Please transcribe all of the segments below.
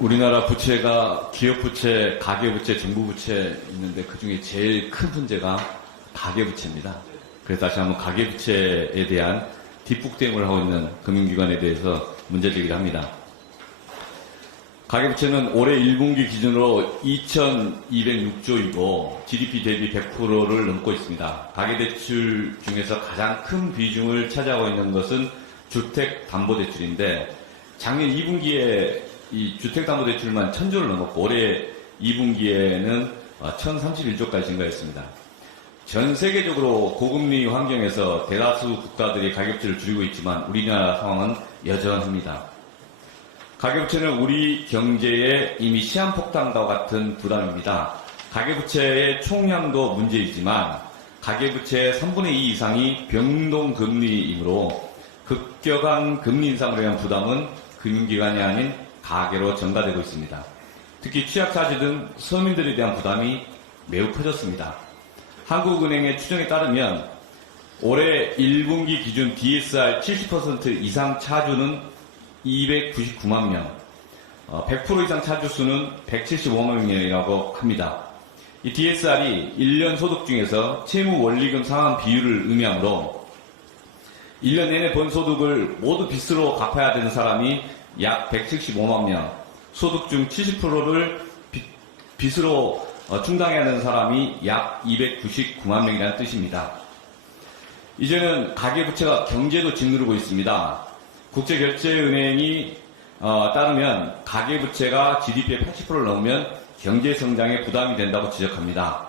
우리나라 부채가 기업부채, 가계부채, 정부부채 있는데 그중에 제일 큰 문제가 가계부채입니다. 그래서 다시 한번 가계부채에 대한 뒷북대응을 하고 있는 금융기관에 대해서 문제제기를 합니다. 가계부채는 올해 1분기 기준으로 2,206조이고 GDP 대비 100%를 넘고 있습니다. 가계대출 중에서 가장 큰 비중을 차지하고 있는 것은 주택담보대출인데 작년 2분기에 이 주택담보대출만 1,000조를 넘었고 올해 2분기에는 1,031조까지 증가했습니다. 전 세계적으로 고금리 환경에서 대다수 국가들이 가계부채를 줄이고 있지만 우리나라 상황은 여전합니다. 가계부채는 우리 경제에 이미 시한폭탄과 같은 부담입니다. 가계부채의 총량도 문제이지만 가계부채의 3분의 2 이상이 변동금리이므로 급격한 금리 인상으로 인한 부담은 금융기관이 아닌 가계로 전가되고 있습니다. 특히 취약자들 등 서민들에 대한 부담이 매우 커졌습니다. 한국은행의 추정에 따르면 올해 1분기 기준 DSR 70% 이상 차주는 299만 명, 100% 이상 차주 수는 175만 명이라고 합니다. 이 DSR이 1년 소득 중에서 채무 원리금 상환 비율을 의미하므로 1년 내내 번 소득을 모두 빚으로 갚아야 되는 사람이 약 175만 명, 소득 중 70%를 빚으로 충당해야 되는 사람이 약 299만 명이라는 뜻입니다. 이제는 가계부채가 경제도 짓누르고 있습니다. 국제결제은행이 따르면 가계부채가 GDP의 80%를 넘으면 경제성장에 부담이 된다고 지적합니다.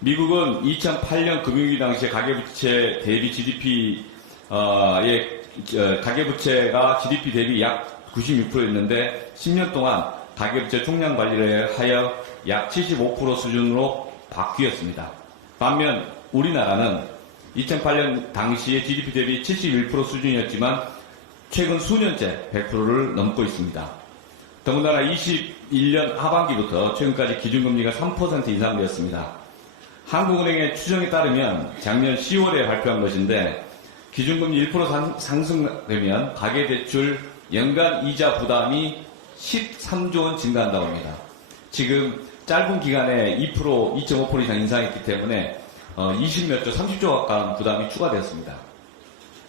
미국은 2008년 금융위기 당시에 가계부채 대비 GDP의 가계부채가 GDP 대비 약 96%였는데 10년 동안 가계부채 총량 관리를 하여 약 75% 수준으로 바뀌었습니다. 반면 우리나라는 2008년 당시에 GDP 대비 71% 수준이었지만 최근 수년째 100%를 넘고 있습니다. 더군다나 21년 하반기부터 최근까지 기준금리가 3% 인상되었습니다. 한국은행의 추정에 따르면 작년 10월에 발표한 것인데 기준금리 1% 상승되면 가계대출 연간 이자 부담이 13조 원 증가한다고 합니다. 지금 짧은 기간에 2%, 2.5% 이상 인상했기 때문에 20몇 조, 30조 가까운 부담이 추가되었습니다.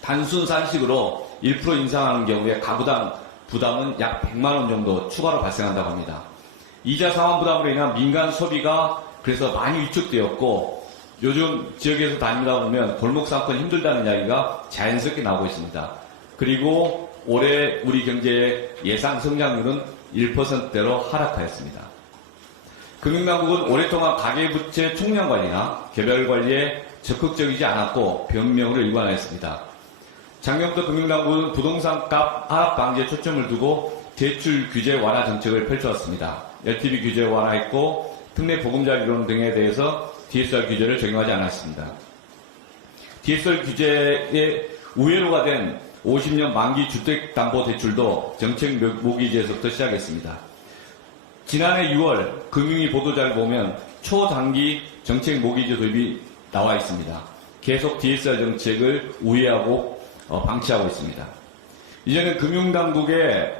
단순 산식으로 1% 인상하는 경우에 가구당 부담은 약 100만 원 정도 추가로 발생한다고 합니다. 이자 상환 부담으로 인한 민간 소비가 그래서 많이 위축되었고 요즘 지역에서 다니다 보면 골목 상권 힘들다는 이야기가 자연스럽게 나오고 있습니다. 그리고 올해 우리 경제의 예상 성장률은 1%대로 하락하였습니다. 금융당국은 오랫동안 가계부채 총량 관리나 개별 관리에 적극적이지 않았고 변명을 일관하였습니다. 작년부터 금융당국은 부동산값 하락 방지에 초점을 두고 대출 규제 완화 정책을 펼쳐왔습니다. LTV 규제 완화했고 특례 보금자리 이론 등에 대해서 DSR 규제를 적용하지 않았습니다. DSR 규제의 우회로가 된 50년 만기 주택담보대출도 정책 모기지에서부터 시작했습니다. 지난해 6월 금융위 보도자를 보면 초단기 정책 모기지 도입이 나와 있습니다. 계속 DSR 정책을 우회하고 방치하고 있습니다. 이제는 금융당국의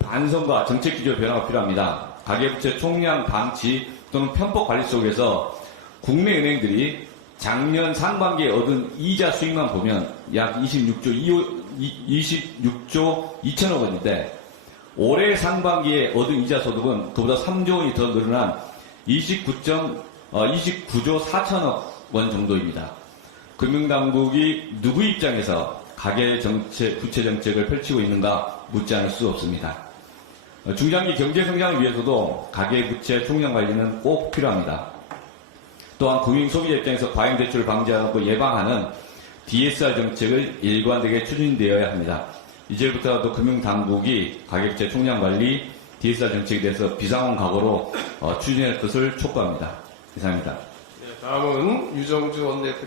반성과 정책 기조 변화가 필요합니다. 가계부채 총량 방치 또는 편법 관리 속에서 국내 은행들이 작년 상반기에 얻은 이자 수익만 보면 약 26조 2천억 원인데 올해 상반기에 얻은 이자 소득은 그보다 3조 원이 더 늘어난 29조 4천억 원 정도입니다. 금융당국이 누구 입장에서 부채 정책을 펼치고 있는가 묻지 않을 수 없습니다. 중장기 경제 성장을 위해서도 가계부채 총량 관리는 꼭 필요합니다. 또한 금융소비자 입장에서 과잉대출을 방지하고 예방하는 DSR 정책을 일관되게 추진되어야 합니다. 이제부터라도 금융당국이 가계부채 총량 관리, DSR 정책에 대해서 비상한 각오로 추진할 것을 촉구합니다. 이상입니다. 네, 다음은 유정주 원내대표.